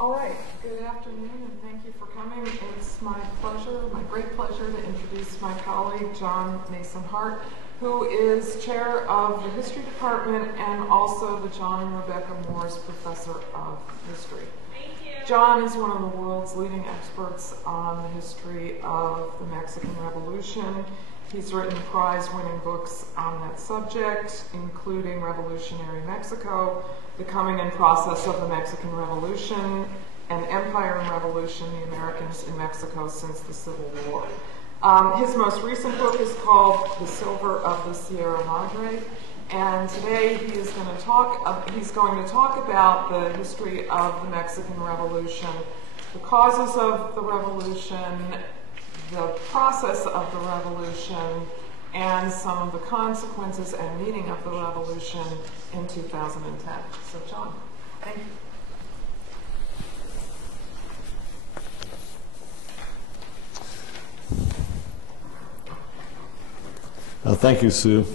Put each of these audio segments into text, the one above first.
All right, good afternoon, and thank you for coming. It's my pleasure, my great pleasure, to introduce my colleague, John Mason Hart, who is chair of the History Department and also the John and Rebecca Moores Professor of History. Thank you. John is one of the world's leading experts on the history of the Mexican Revolution. He's written prize-winning books on that subject, including Revolutionary Mexico, The Coming and Process of the Mexican Revolution, and Empire and Revolution, The Americans in Mexico Since the Civil War. His most recent book is called The Silver of the Sierra Madre, and today he's going to talk about the history of the Mexican Revolution, the causes of the revolution, the process of the revolution, and some of the consequences and meaning of the revolution in 2010. So, John, thank you. Thank you, Sue.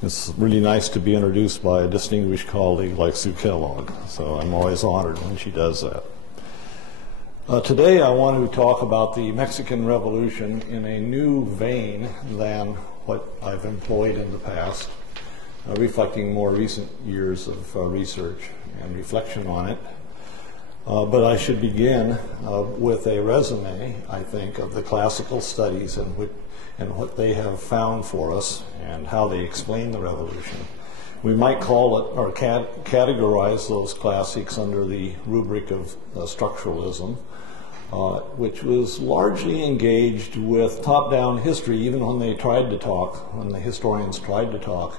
It's really nice to be introduced by a distinguished colleague like Sue Kellogg, so I'm always honored when she does that. Today I want to talk about the Mexican Revolution in a new vein than what I've employed in the past, reflecting more recent years of research and reflection on it. But I should begin with a resume, I think, of the classical studies and what they have found for us and how they explain the revolution. We might call it or categorize those classics under the rubric of structuralism, which was largely engaged with top-down history, even when the historians tried to talk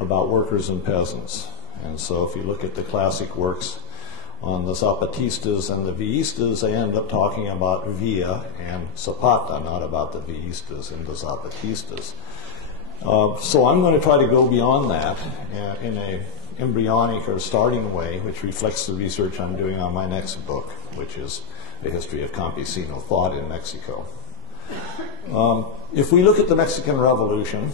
about workers and peasants. And so if you look at the classic works on the Zapatistas and the Villistas, they end up talking about Villa and Zapata, not about the Villistas and the Zapatistas. So I'm going to try to go beyond that in an embryonic or starting way, which reflects the research I'm doing on my next book, which is the history of campesino thought in Mexico. If we look at the Mexican Revolution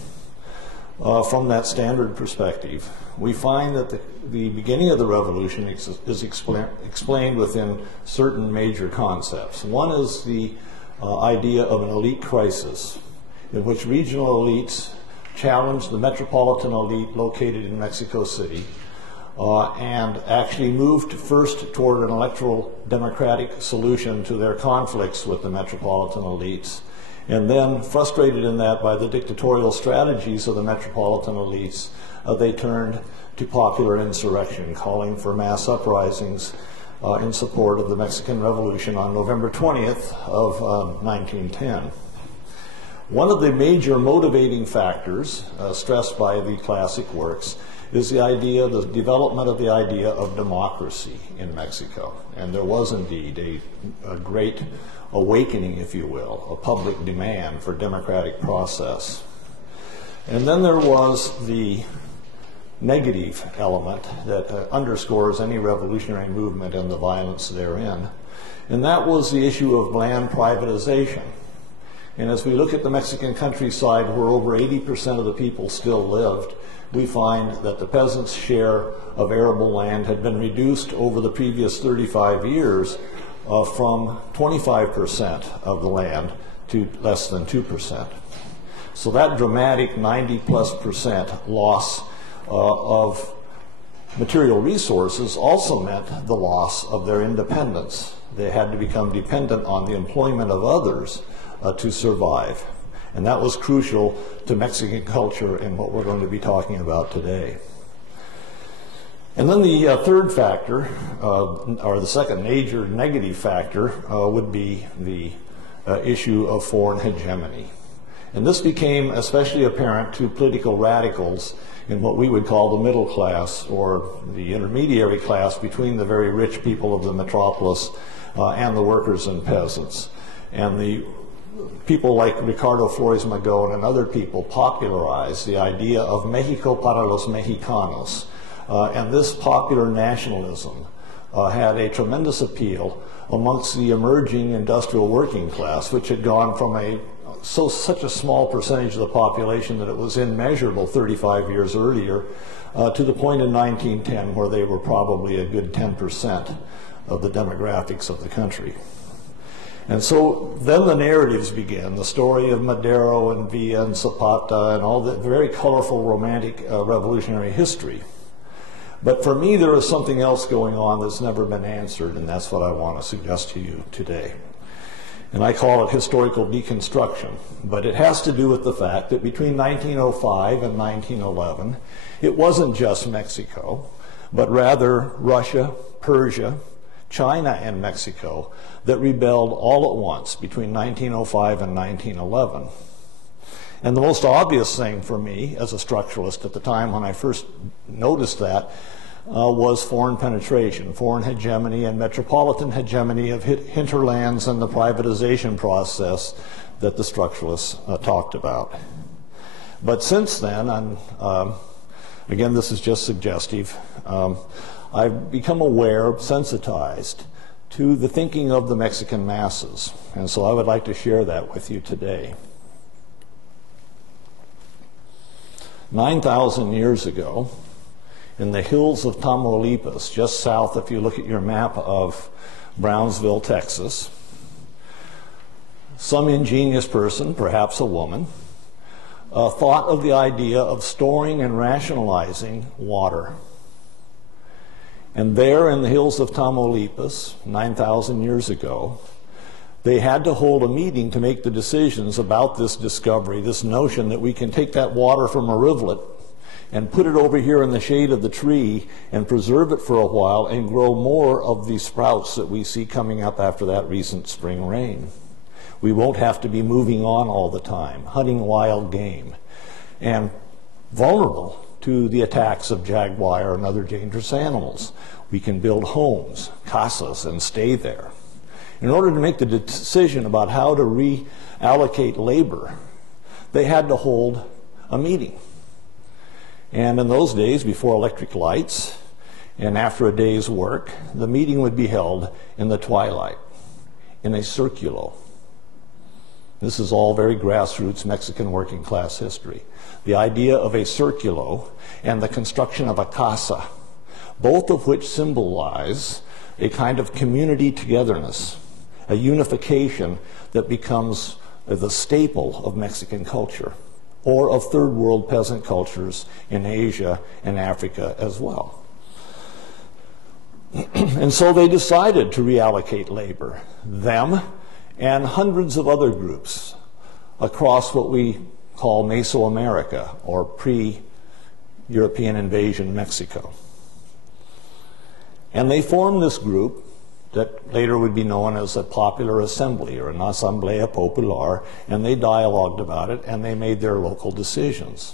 from that standard perspective, we find that the beginning of the revolution is explained within certain major concepts. One is the idea of an elite crisis, in which regional elites challenged the metropolitan elite located in Mexico City and actually moved first toward an electoral democratic solution to their conflicts with the metropolitan elites. And then, frustrated in that by the dictatorial strategies of the metropolitan elites, they turned to popular insurrection, calling for mass uprisings in support of the Mexican Revolution on November 20th of 1910. One of the major motivating factors stressed by the classic works is the development of the idea of democracy in Mexico. And there was indeed a great awakening, if you will, a public demand for democratic process. And then there was the negative element that underscores any revolutionary movement and the violence therein, and that was the issue of land privatization. And as we look at the Mexican countryside, where over 80% of the people still lived, we find that the peasants' share of arable land had been reduced over the previous 35 years from 25% of the land to less than 2%. So that dramatic 90+% loss of material resources also meant the loss of their independence. They had to become dependent on the employment of others to survive. And that was crucial to Mexican culture and what we're going to be talking about today. And then the third factor, or the second major negative factor, would be the issue of foreign hegemony. And this became especially apparent to political radicals in what we would call the middle class, or the intermediary class between the very rich people of the metropolis and the workers and peasants. And the people like Ricardo Flores Magón and other people popularized the idea of Mexico para los mexicanos. And this popular nationalism had a tremendous appeal amongst the emerging industrial working class, which had gone from a such a small percentage of the population that it was immeasurable 35 years earlier, to the point in 1910 where they were probably a good 10% of the demographics of the country. And so then the narratives began, the story of Madero and Villa and Zapata and all the very colorful romantic revolutionary history. But for me, there is something else going on that's never been answered, and that's what I want to suggest to you today. And I call it historical deconstruction. But it has to do with the fact that between 1905 and 1911, it wasn't just Mexico, but rather Russia, Persia, China, and Mexico that rebelled all at once between 1905 and 1911. And the most obvious thing for me as a structuralist at the time when I first noticed that was foreign penetration, foreign hegemony, and metropolitan hegemony of hinterlands and the privatization process that the structuralists talked about. But since then, again, this is just suggestive, I've become aware, sensitized to the thinking of the Mexican masses. And so I would like to share that with you today. 9,000 years ago, in the hills of Tamaulipas, just south, if you look at your map of Brownsville, Texas, some ingenious person, perhaps a woman, thought of the idea of storing and rationalizing water. And there in the hills of Tamaulipas, 9,000 years ago, they had to hold a meeting to make the decisions about this discovery, this notion that we can take that water from a rivulet and put it over here in the shade of the tree and preserve it for a while and grow more of the sprouts that we see coming up after that recent spring rain. We won't have to be moving on all the time, hunting wild game, and vulnerable to the attacks of jaguar and other dangerous animals. We can build homes, casas, and stay there. In order to make the decision about how to reallocate labor, they had to hold a meeting. And in those days, before electric lights and after a day's work, the meeting would be held in the twilight, in a circulo. This is all very grassroots Mexican working class history. The idea of a circulo and the construction of a casa, both of which symbolize a kind of community togetherness, a unification that becomes the staple of Mexican culture, or of third world peasant cultures in Asia and Africa as well. And so they decided to reallocate labor, them and hundreds of other groups across what we call Mesoamerica, or pre-European invasion Mexico. And they formed this group that later would be known as a Popular Assembly, or an Asamblea Popular, and they dialogued about it and they made their local decisions.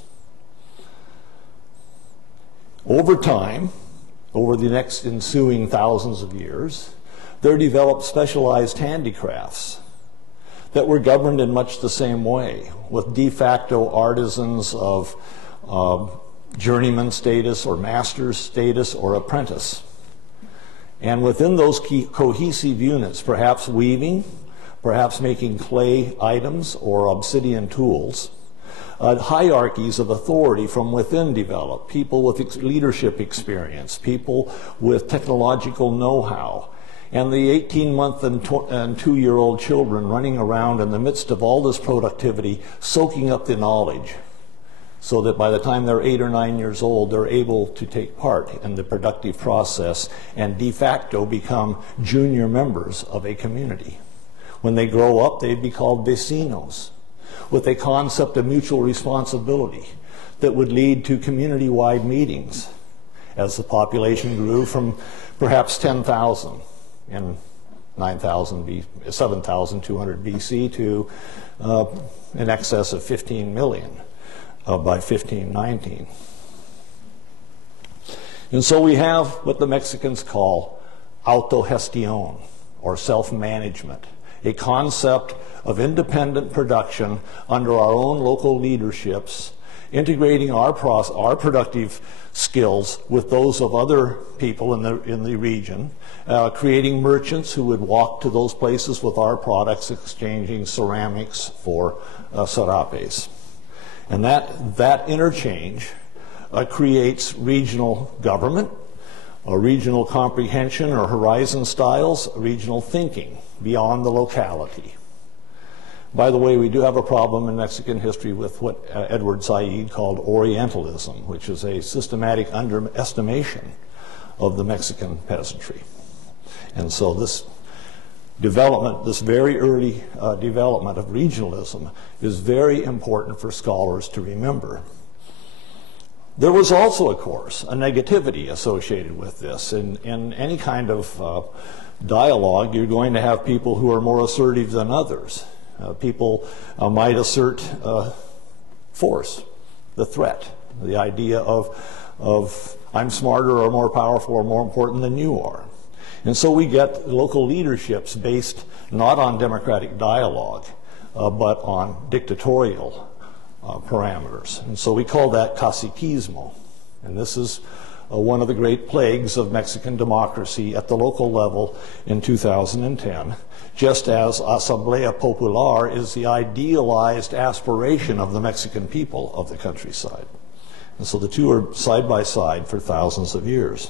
Over time, over the next ensuing thousands of years, there developed specialized handicrafts that were governed in much the same way, with de facto artisans of journeyman status or master's status or apprentice. And within those cohesive units, perhaps weaving, perhaps making clay items or obsidian tools, hierarchies of authority from within develop, people with leadership experience, people with technological know-how, and the 18-month and 2-year-old children running around in the midst of all this productivity, soaking up the knowledge, so that by the time they're 8 or 9 years old, they're able to take part in the productive process and de facto become junior members of a community. When they grow up, they'd be called vecinos, with a concept of mutual responsibility that would lead to community-wide meetings as the population grew from perhaps 10,000 in 7,200 BC to in excess of 15 million. By 1519. And so we have what the Mexicans call autogestión, or self-management, a concept of independent production under our own local leaderships integrating our productive skills with those of other people in the region, creating merchants who would walk to those places with our products, exchanging ceramics for serapes. And that interchange creates regional government, or regional comprehension or horizon styles, regional thinking beyond the locality. By the way, we do have a problem in Mexican history with what Edward Said called Orientalism, which is a systematic underestimation of the Mexican peasantry. And so this development, this very early development of regionalism is very important for scholars to remember. There was also, of course, a negativity associated with this. In any kind of dialogue, you're going to have people who are more assertive than others. People might assert force, the threat, the idea of I'm smarter or more powerful or more important than you are. And so we get local leaderships based not on democratic dialogue, but on dictatorial parameters. And so we call that caciquismo. And this is one of the great plagues of Mexican democracy at the local level in 2010, just as Asamblea Popular is the idealized aspiration of the Mexican people of the countryside. And so the two are side by side for thousands of years.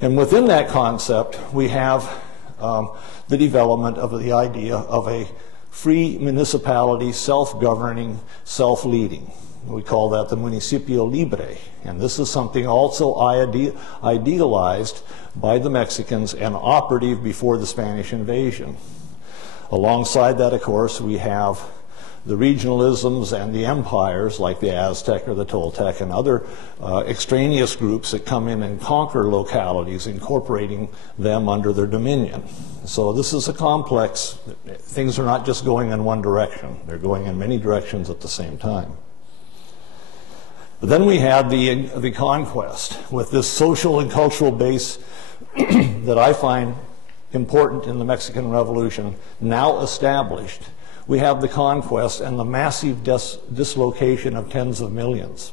And within that concept, we have the development of the idea of a free municipality, self-governing, self-leading. We call that the municipio libre. And this is something also idealized by the Mexicans and operative before the Spanish invasion. Alongside that, of course, we have the regionalisms and the empires like the Aztec or the Toltec and other extraneous groups that come in and conquer localities, incorporating them under their dominion. So this is a complex. Things are not just going in one direction. They're going in many directions at the same time. But then we had the conquest with this social and cultural base that I find important in the Mexican Revolution, now established. We have the conquest and the massive dislocation of tens of millions.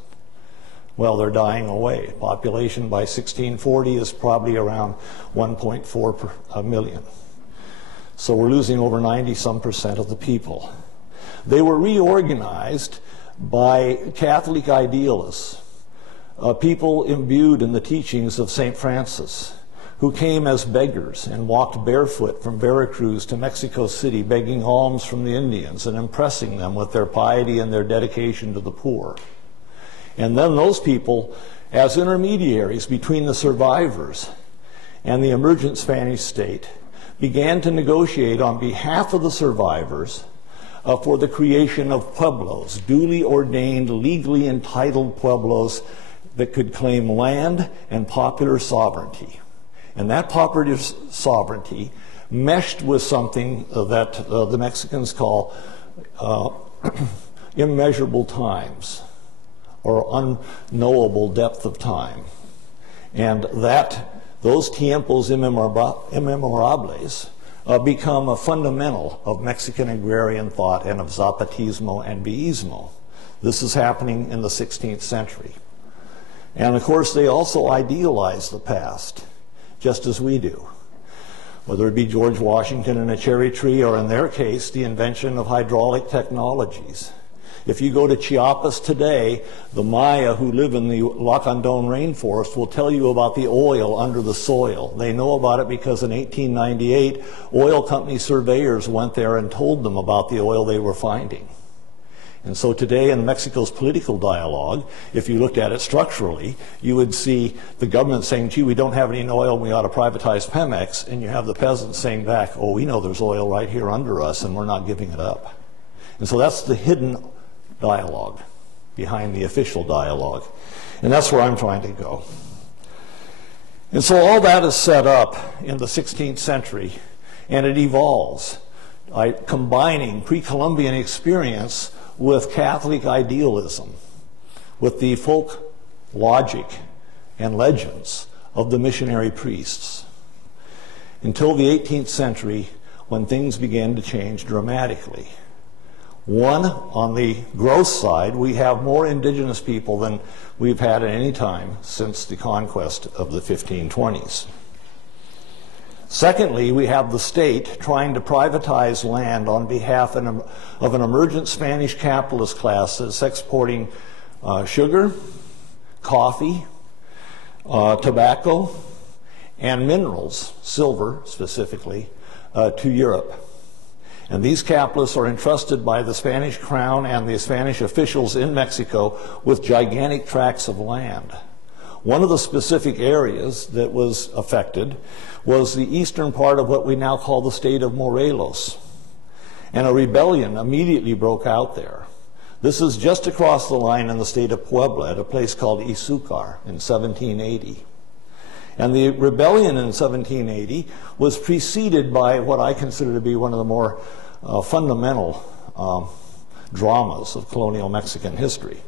Well, they're dying away. Population by 1640 is probably around 1.4 million. So we're losing over 90-some% of the people. They were reorganized by Catholic idealists, people imbued in the teachings of St. Francis, who came as beggars and walked barefoot from Veracruz to Mexico City, begging alms from the Indians and impressing them with their piety and their dedication to the poor. And then those people, as intermediaries between the survivors and the emergent Spanish state, began to negotiate on behalf of the survivors for the creation of pueblos, duly ordained, legally entitled pueblos that could claim land and popular sovereignty. And that popular sovereignty meshed with something that the Mexicans call immeasurable times, or unknowable depth of time. And those tiempos inmemorables become a fundamental of Mexican agrarian thought and of Zapatismo and Villismo. This is happening in the 16th century. And of course, they also idealize the past, just as we do. Whether it be George Washington and a cherry tree, or in their case, the invention of hydraulic technologies. If you go to Chiapas today, the Maya who live in the Lacandon rainforest will tell you about the oil under the soil. They know about it because in 1898, oil company surveyors went there and told them about the oil they were finding. And so today in Mexico's political dialogue, if you looked at it structurally, you would see the government saying, gee, we don't have any oil, we ought to privatize Pemex, and you have the peasants saying back, oh, we know there's oil right here under us, and we're not giving it up. And so that's the hidden dialogue behind the official dialogue. And that's where I'm trying to go. And so all that is set up in the 16th century, and it evolves, combining pre-Columbian experience with Catholic idealism, with the folk logic and legends of the missionary priests, until the 18th century, when things began to change dramatically, One, on the growth side, we have more indigenous people than we've had at any time since the conquest of the 1520s. Secondly, we have the state trying to privatize land on behalf of an emergent Spanish capitalist class that's exporting sugar, coffee, tobacco, and minerals, silver specifically, to Europe. And these capitalists are entrusted by the Spanish crown and the Spanish officials in Mexico with gigantic tracts of land. One of the specific areas that was affected was the eastern part of what we now call the state of Morelos. And a rebellion immediately broke out there. This is just across the line in the state of Puebla at a place called Izúcar in 1780. And the rebellion in 1780 was preceded by what I consider to be one of the more fundamental dramas of colonial Mexican history.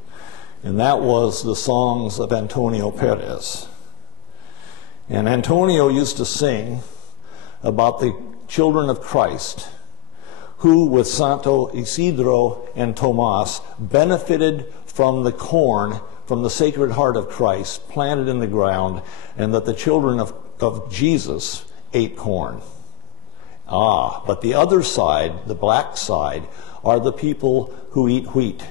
And that was the songs of Antonio Perez. And Antonio used to sing about the children of Christ who, with Santo Isidro and Tomas, benefited from the corn from the Sacred Heart of Christ planted in the ground, and that the children of Jesus ate corn. But the other side, the black side, are the people who eat wheat.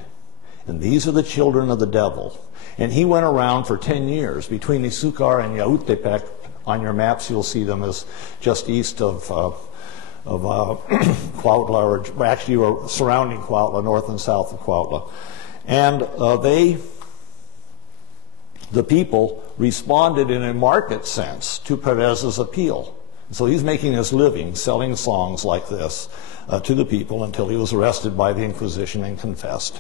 And these are the children of the devil. And he went around for 10 years between Izúcar and Yautepec. On your maps, you'll see them as just east of Cuautla, or actually were surrounding Cuautla, north and south of Cuautla. And the people responded in a market sense to Perez's appeal. So he's making his living selling songs like this to the people until he was arrested by the Inquisition and confessed.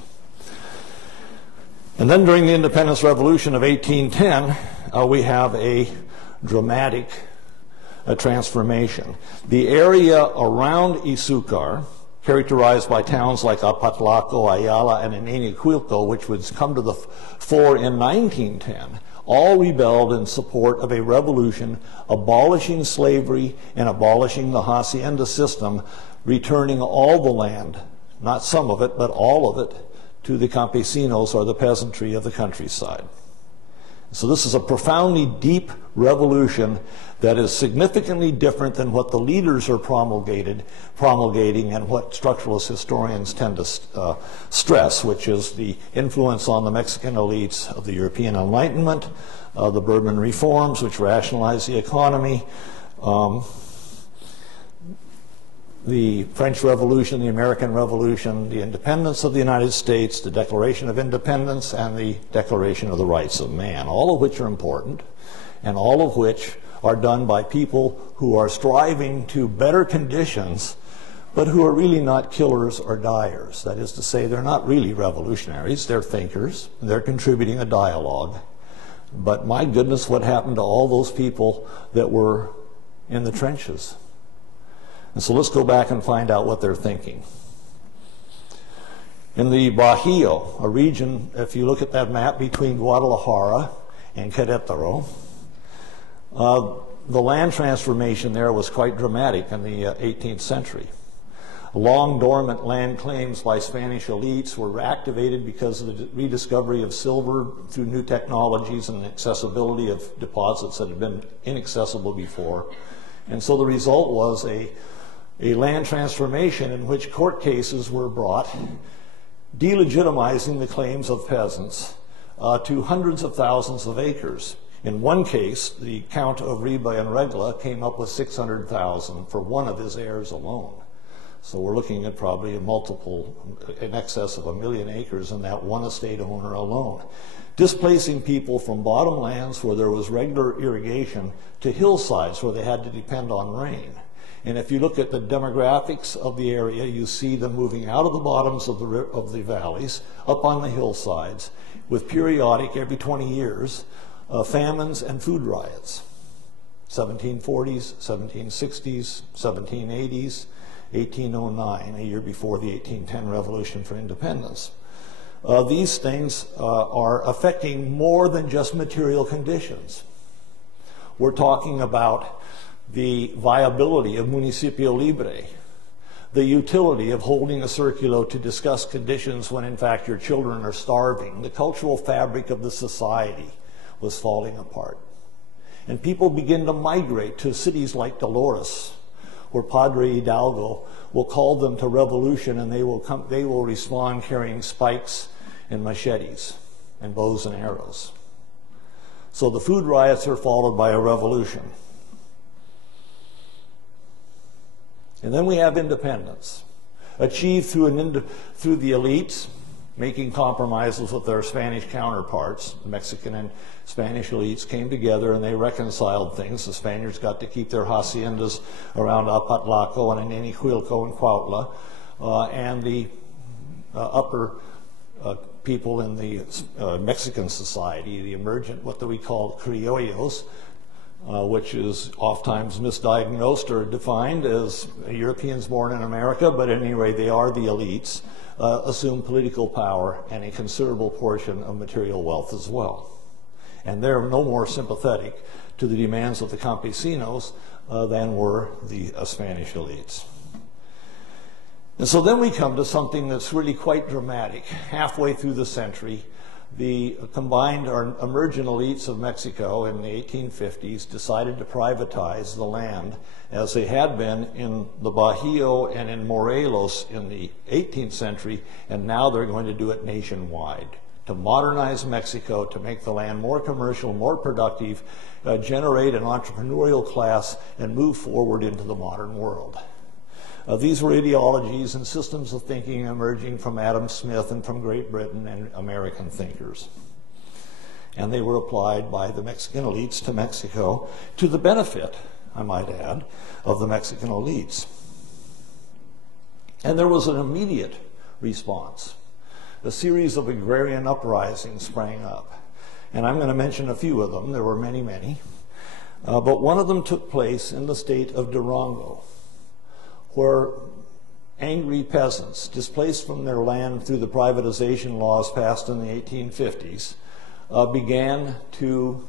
And then during the Independence Revolution of 1810, we have a dramatic transformation. The area around Izúcar, characterized by towns like Apatlaco, Ayala, and Ineniquilco, which would come to the fore in 1910, all rebelled in support of a revolution abolishing slavery and abolishing the hacienda system, returning all the land, not some of it, but all of it, to the campesinos, or the peasantry of the countryside. So this is a profoundly deep revolution that is significantly different than what the leaders are promulgating and what structuralist historians tend to stress, which is the influence on the Mexican elites of the European Enlightenment, the Bourbon reforms, which rationalized the economy, the French Revolution, the American Revolution, the independence of the United States, the Declaration of Independence, and the Declaration of the Rights of Man, all of which are important, and all of which are done by people who are striving to better conditions, but who are really not killers or dyers. That is to say, they're not really revolutionaries, they're thinkers, and they're contributing a dialogue. But my goodness, what happened to all those people that were in the trenches? And so let's go back and find out what they're thinking. In the Bajío, a region, if you look at that map between Guadalajara and Querétaro, the land transformation there was quite dramatic in the 18th century. Long dormant land claims by Spanish elites were activated because of the rediscovery of silver through new technologies and accessibility of deposits that had been inaccessible before. And so the result was a land transformation in which court cases were brought delegitimizing the claims of peasants to hundreds of thousands of acres. In one case, the Count of Riba and Regla came up with 600,000 for one of his heirs alone. So we're looking at probably in excess of 1 million acres in that one estate owner alone, displacing people from bottomlands where there was regular irrigation to hillsides where they had to depend on rain. And if you look at the demographics of the area, you see them moving out of the bottoms of the valleys, up on the hillsides, with periodic, every 20 years, famines and food riots. 1740s, 1760s, 1780s, 1809, a year before the 1810 Revolution for Independence. These things are affecting more than just material conditions. We're talking about the viability of Municipio Libre, the utility of holding a circulo to discuss conditions when in fact your children are starving. The cultural fabric of the society was falling apart. And people begin to migrate to cities like Dolores, where Padre Hidalgo will call them to revolution, and they will respond carrying spikes and machetes and bows and arrows. So the food riots are followed by a revolution. And then we have independence, achieved through the elites, making compromises with their Spanish counterparts. The Mexican and Spanish elites came together and they reconciled things. The Spaniards got to keep their haciendas around Apatlaco and in Iniquilco and Cuautla, and the upper people in the Mexican society, the emergent, what do we call criollos, which is oftentimes misdiagnosed or defined as Europeans born in America, but anyway, they are the elites, assume political power and a considerable portion of material wealth as well. And they're no more sympathetic to the demands of the campesinos than were the Spanish elites. And so then we come to something that's really quite dramatic. Halfway through the century, the combined or emergent elites of Mexico in the 1850s decided to privatize the land as they had been in the Bajío and in Morelos in the 18th century, and now they're going to do it nationwide to modernize Mexico, to make the land more commercial, more productive, generate an entrepreneurial class, and move forward into the modern world. These were ideologies and systems of thinking emerging from Adam Smith and from Great Britain and American thinkers. And they were applied by the Mexican elites to Mexico to the benefit, I might add, of the Mexican elites. And there was an immediate response. A series of agrarian uprisings sprang up. And I'm going to mention a few of them. There were many, many. But one of them took place in the state of Durango, where angry peasants, displaced from their land through the privatization laws passed in the 1850s, began to,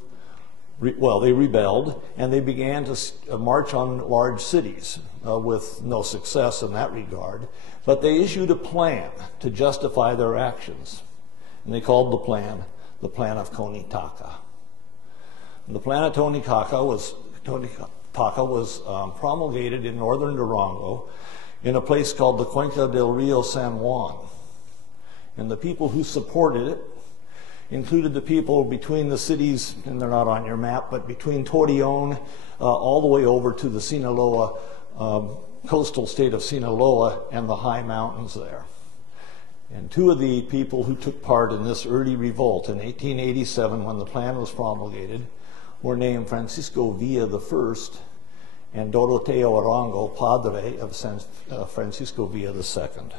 they rebelled, and they began to march on large cities with no success in that regard. But they issued a plan to justify their actions, and they called the plan of Conitaca. And the plan of Conitaca was promulgated in northern Durango in a place called the Cuenca del Rio San Juan. And the people who supported it included the people between the cities, and they're not on your map, but between Torreon all the way over to the Sinaloa, coastal state of Sinaloa and the high mountains there. And two of the people who took part in this early revolt in 1887, when the plan was promulgated, were named Francisco Villa I and Doroteo Arango, padre of Francisco Villa II.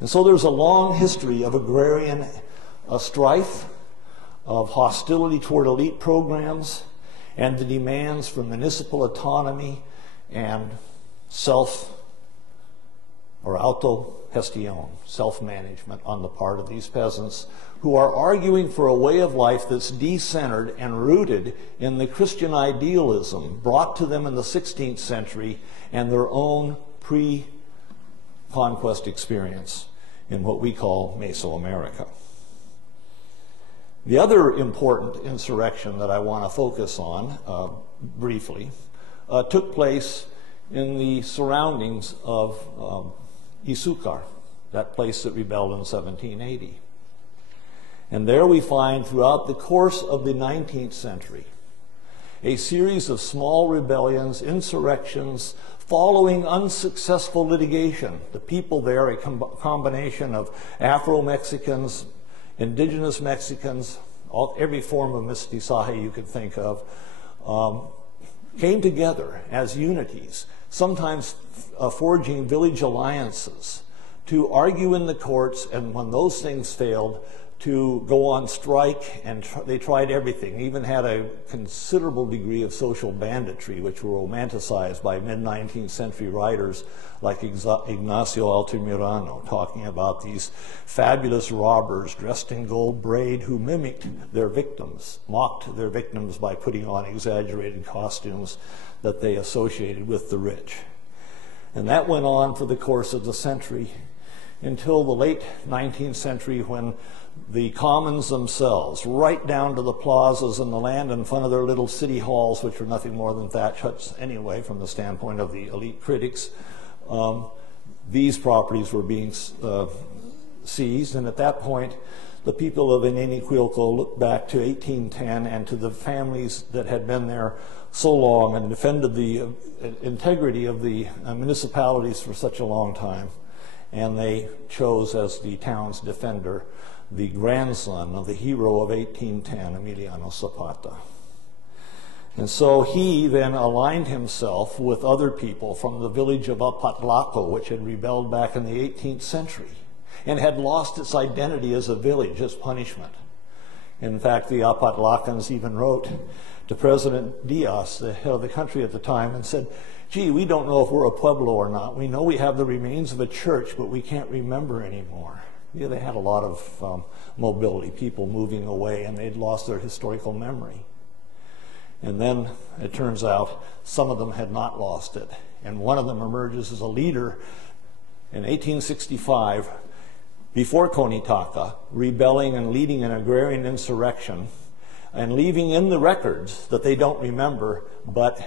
And so there's a long history of agrarian strife, of hostility toward elite programs, and the demands for municipal autonomy and autogestión, self-management on the part of these peasants who are arguing for a way of life that's decentered and rooted in the Christian idealism brought to them in the 16th century and their own pre-conquest experience in what we call Mesoamerica. The other important insurrection that I want to focus on briefly took place in the surroundings of Izúcar, that place that rebelled in 1780. And there we find throughout the course of the 19th century a series of small rebellions, insurrections, following unsuccessful litigation. The people there, a combination of Afro-Mexicans, indigenous Mexicans, every form of mestizaje you could think of, came together as unities, sometimes forging village alliances to argue in the courts, and when those things failed, to go on strike, and they tried everything, even had a considerable degree of social banditry, which were romanticized by mid-19th century writers like Ignacio Altamirano, talking about these fabulous robbers dressed in gold braid who mimicked their victims, mocked their victims by putting on exaggerated costumes that they associated with the rich. And that went on for the course of the century until the late 19th century, when the commons themselves, right down to the plazas and the land in front of their little city halls, which were nothing more than thatch huts anyway from the standpoint of the elite critics, these properties were being seized. And at that point, the people of Ineniquilco looked back to 1810 and to the families that had been there so long and defended the integrity of the municipalities for such a long time. And they chose as the town's defender the grandson of the hero of 1810, Emiliano Zapata. And so he then aligned himself with other people from the village of Apatlaco, which had rebelled back in the 18th century and had lost its identity as a village as punishment. In fact, the Apatlacans even wrote to President Diaz, the head of the country at the time, and said, gee, we don't know if we're a pueblo or not. We know we have the remains of a church, but we can't remember anymore. Yeah, they had a lot of mobility, people moving away, and they'd lost their historical memory. And then it turns out some of them had not lost it. And one of them emerges as a leader in 1865, before Konitaka, rebelling and leading an agrarian insurrection and leaving in the records that they don't remember, but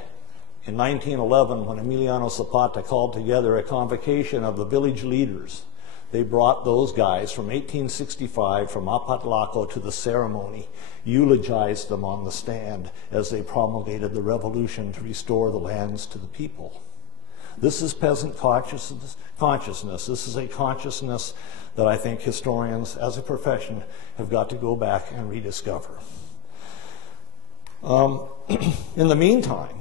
in 1911, when Emiliano Zapata called together a convocation of the village leaders, they brought those guys from 1865 from Apatlaco to the ceremony, eulogized them on the stand as they promulgated the revolution to restore the lands to the people. This is peasant consciousness. This is a consciousness that I think historians as a profession have got to go back and rediscover. In the meantime,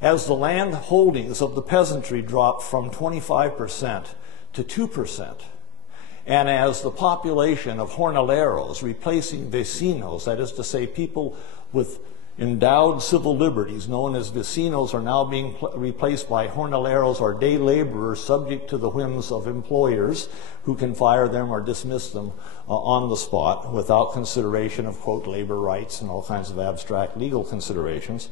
as the land holdings of the peasantry dropped from 25% to 2%, and as the population of jornaleros replacing vecinos, that is to say people with endowed civil liberties known as vecinos, are now being replaced by jornaleros or day laborers subject to the whims of employers who can fire them or dismiss them on the spot without consideration of, quote, labor rights and all kinds of abstract legal considerations.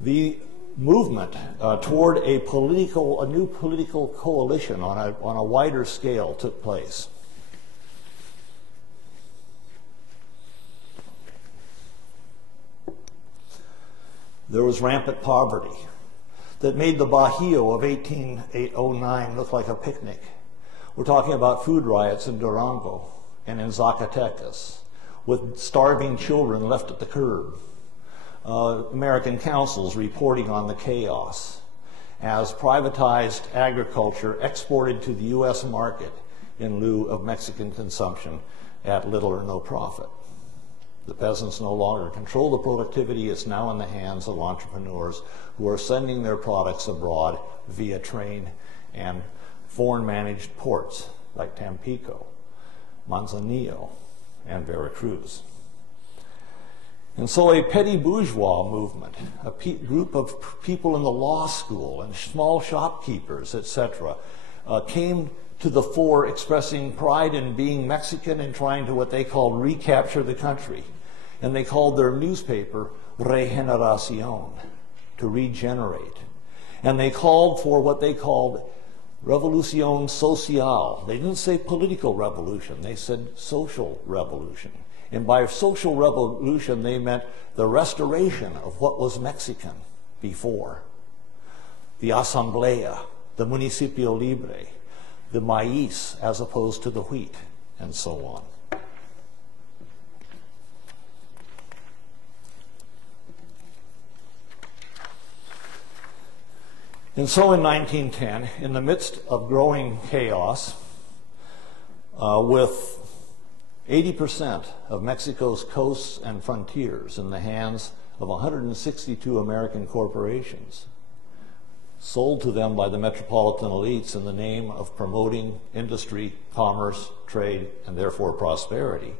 The movement toward a new political coalition on a wider scale took place. There was rampant poverty that made the Bajío of 1809 look like a picnic. We're talking about food riots in Durango and in Zacatecas, with starving children left at the curb. American councils reporting on the chaos as privatized agriculture exported to the U.S. market in lieu of Mexican consumption at little or no profit. The peasants no longer control the productivity. It's now in the hands of entrepreneurs who are sending their products abroad via train and foreign-managed ports like Tampico, Manzanillo, and Veracruz. And so a petty bourgeois movement, a group of people in the law school and small shopkeepers, etc., came to the fore expressing pride in being Mexican and trying to what they called recapture the country. And they called their newspaper Regeneración, to regenerate. And they called for what they called Revolución Social. They didn't say political revolution, they said social revolution. And by social revolution, they meant the restoration of what was Mexican before. The Asamblea, the Municipio Libre, the maíz as opposed to the wheat, and so on. And so in 1910, in the midst of growing chaos, with 80% of Mexico's coasts and frontiers in the hands of 162 American corporations, sold to them by the metropolitan elites in the name of promoting industry, commerce, trade, and therefore prosperity,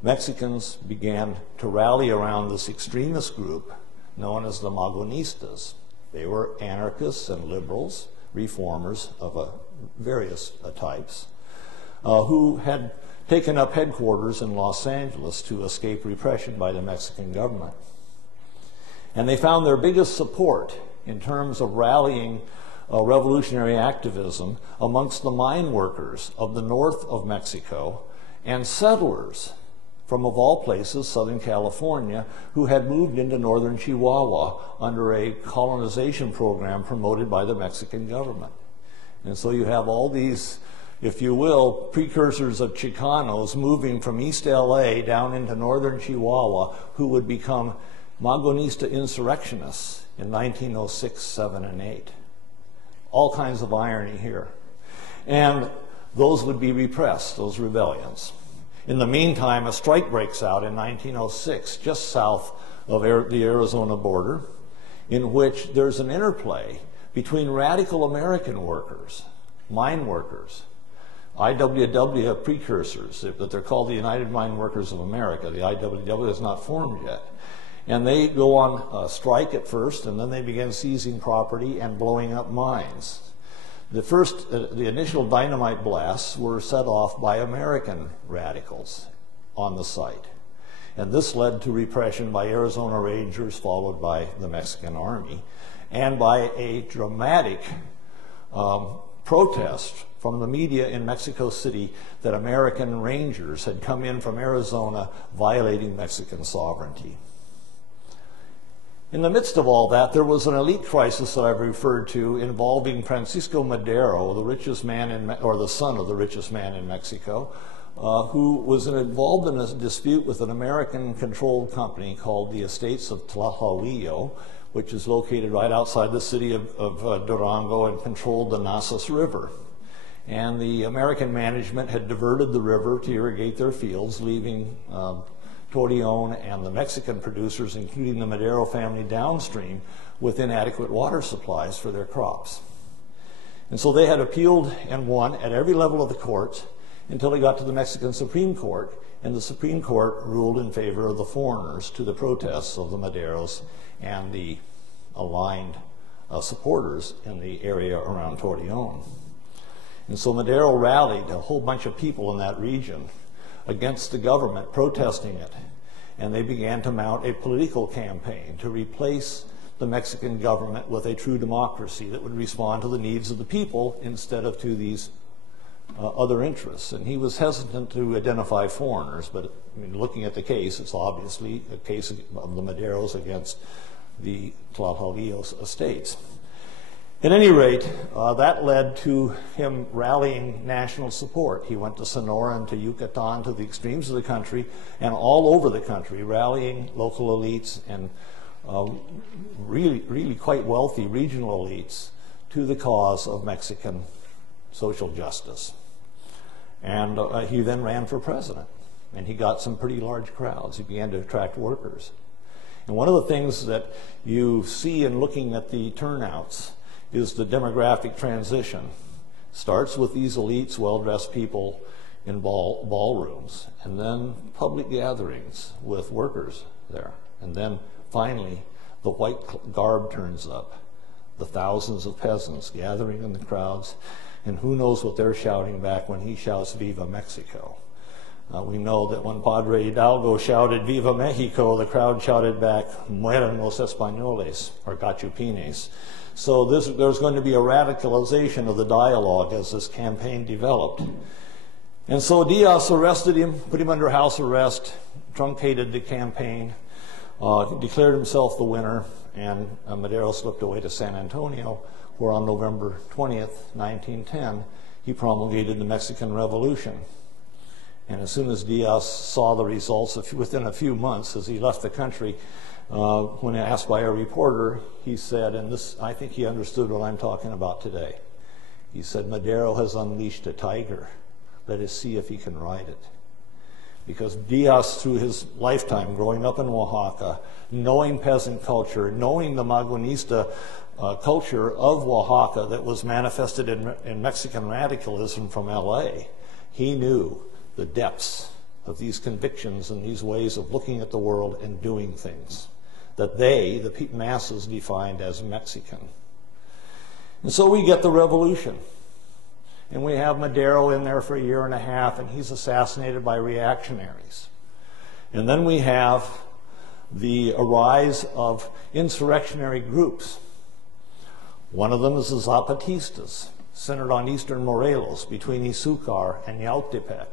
Mexicans began to rally around this extremist group known as the Magonistas. They were anarchists and liberals, reformers of various types, who had taken up headquarters in Los Angeles to escape repression by the Mexican government. And they found their biggest support in terms of rallying revolutionary activism amongst the mine workers of the north of Mexico and settlers from, of all places, Southern California, who had moved into northern Chihuahua under a colonization program promoted by the Mexican government. And so you have all these, if you will, precursors of Chicanos moving from East LA down into northern Chihuahua, who would become Magonista insurrectionists in 1906, 7, and 8. All kinds of irony here. And those would be repressed, those rebellions. In the meantime, a strike breaks out in 1906, just south of the Arizona border, in which there's an interplay between radical American workers, mine workers, IWW precursors, but they're called the United Mine Workers of America. The IWW is not formed yet. And they go on strike at first, and then they begin seizing property and blowing up mines. The initial dynamite blasts were set off by American radicals on the site. And this led to repression by Arizona Rangers, followed by the Mexican Army, and by a dramatic protest from the media in Mexico City that American Rangers had come in from Arizona violating Mexican sovereignty. In the midst of all that, there was an elite crisis that I've referred to involving Francisco Madero, the richest man or the son of the richest man in Mexico, who was involved in a dispute with an American-controlled company called the Estates of Tlahualillo, which is located right outside the city of Durango and controlled the Nazas River. And the American management had diverted the river to irrigate their fields, leaving Torreon and the Mexican producers, including the Madero family downstream, with inadequate water supplies for their crops. And so they had appealed and won at every level of the courts until they got to the Mexican Supreme Court, and the Supreme Court ruled in favor of the foreigners to the protests of the Maderos and the aligned supporters in the area around Torreon. And so Madero rallied a whole bunch of people in that region against the government protesting it. And they began to mount a political campaign to replace the Mexican government with a true democracy that would respond to the needs of the people instead of to these other interests. And he was hesitant to identify foreigners, but I mean, looking at the case, it's obviously a case of the Maderos against the Tlahualillo estates. At any rate, that led to him rallying national support. He went to Sonora and to Yucatan, to the extremes of the country, and all over the country, rallying local elites and really quite wealthy regional elites to the cause of Mexican social justice. And he then ran for president, and he got some pretty large crowds. He began to attract workers. And one of the things that you see in looking at the turnouts is the demographic transition. Starts with these elites, well-dressed people in ballrooms, and then public gatherings with workers there. And then finally, the white garb turns up, the thousands of peasants gathering in the crowds, and who knows what they're shouting back when he shouts, "Viva Mexico." We know that when Padre Hidalgo shouted, "Viva Mexico," the crowd shouted back, "Mueran los españoles," or "Gachupines." So there's going to be a radicalization of the dialogue as this campaign developed. And so Diaz arrested him, put him under house arrest, truncated the campaign, declared himself the winner, and Madero slipped away to San Antonio, where on November 20th, 1910, he promulgated the Mexican Revolution. And as soon as Diaz saw the results, within a few months, as he left the country, when asked by a reporter, he said, and this, I think he understood what I'm talking about today. He said, "Madero has unleashed a tiger. Let us see if he can ride it." Because Diaz, through his lifetime growing up in Oaxaca, knowing peasant culture, knowing the Magonista culture of Oaxaca that was manifested in Mexican radicalism from LA, he knew the depths of these convictions and these ways of looking at the world and doing things that they, the masses, defined as Mexican. And so we get the revolution. And we have Madero in there for a year and a half, and he's assassinated by reactionaries. And then we have the rise of insurrectionary groups One of them is the Zapatistas, centered on eastern Morelos between Izúcar and Yautepec.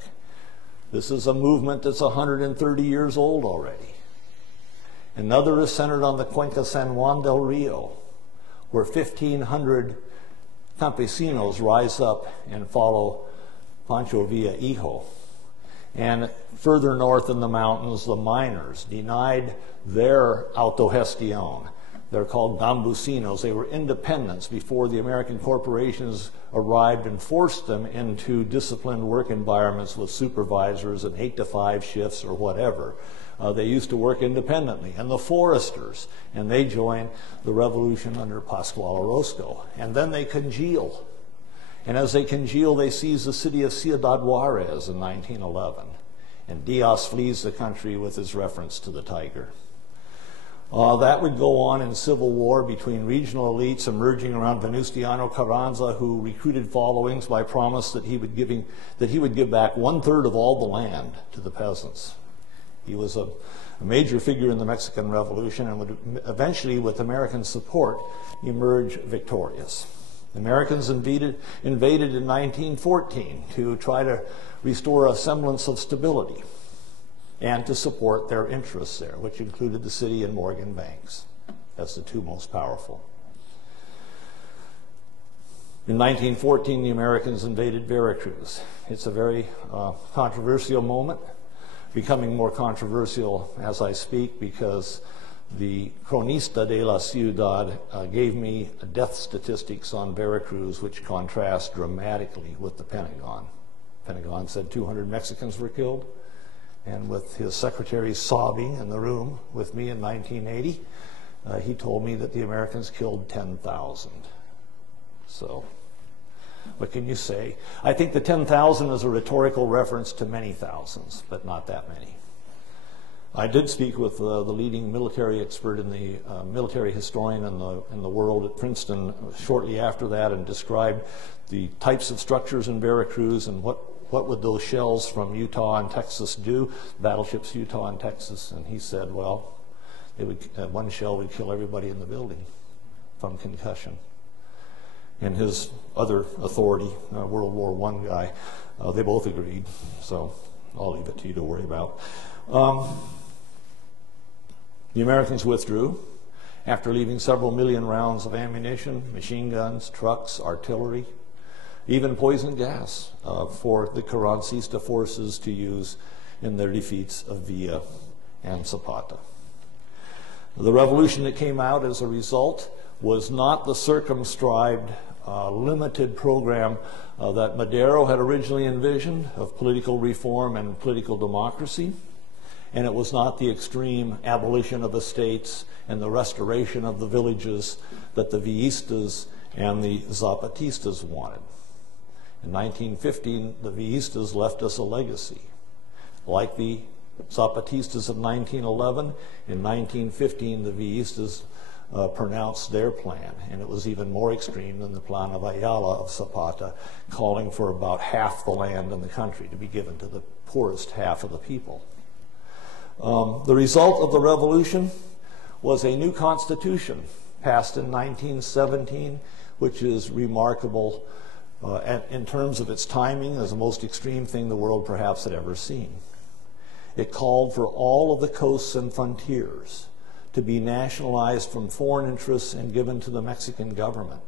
This is a movement that's 130 years old already. Another is centered on the Cuenca San Juan del Rio, where 1,500 campesinos rise up and follow Pancho Villa. And further north in the mountains, the miners denied their autogestión. They're called gambusinos. They were independents before the American corporations arrived and forced them into disciplined work environments with supervisors and 8-to-5 shifts or whatever. They used to work independently. And the foresters, and they joined the revolution under Pascual Orozco. And then they congeal. And as they congeal, they seize the city of Ciudad Juarez in 1911. And Diaz flees the country with his reference to the tiger. That would go on in civil war between regional elites emerging around Venustiano Carranza, who recruited followings by promise that he would give back 1/3 of all the land to the peasants. He was a major figure in the Mexican Revolution and would eventually, with American support, emerge victorious. The Americans invaded in 1914 to try to restore a semblance of stability and to support their interests there, which included the city and Morgan banks as the two most powerful. In 1914, the Americans invaded Veracruz. It's a very controversial moment, becoming more controversial as I speak because the Cronista de la Ciudad gave me death statistics on Veracruz, which contrast dramatically with the Pentagon. The Pentagon said 200 Mexicans were killed, and with his secretary sobbing in the room with me in 1980, he told me that the Americans killed 10,000. So, what can you say? I think the 10,000 is a rhetorical reference to many thousands, but not that many. I did speak with the leading military expert and the military historian in the world at Princeton shortly after that, and described the types of structures in Veracruz and what would those shells from Utah and Texas do, battleships Utah and Texas. And he said, well, one shell would kill everybody in the building from concussion. And his other authority, World War I guy, they both agreed. So I'll leave it to you to worry about. The Americans withdrew after leaving several million rounds of ammunition, machine guns, trucks, artillery, even poison gas for the Carrancista forces to use in their defeats of Villa and Zapata. The revolution that came out as a result was not the circumscribed, limited program that Madero had originally envisioned of political reform and political democracy. And it was not the extreme abolition of estates and the restoration of the villages that the Villistas and the Zapatistas wanted. In 1915, the Villistas left us a legacy. Like the Zapatistas of 1911, in 1915, the Villistas pronounced their plan, and it was even more extreme than the Plan of Ayala of Zapata, calling for about half the land in the country to be given to the poorest half of the people. The result of the revolution was a new constitution passed in 1917, which is remarkable in terms of its timing as the most extreme thing the world perhaps had ever seen. It called for all of the coasts and frontiers to be nationalized from foreign interests and given to the Mexican government.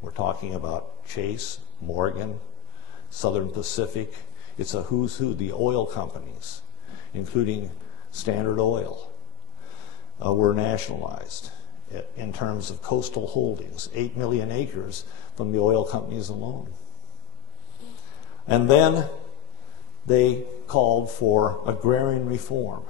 We're talking about Chase, Morgan, Southern Pacific. It's a who's who, the oil companies, including Standard Oil, were nationalized in terms of coastal holdings, 8 million acres from the oil companies alone. And then they called for agrarian reform.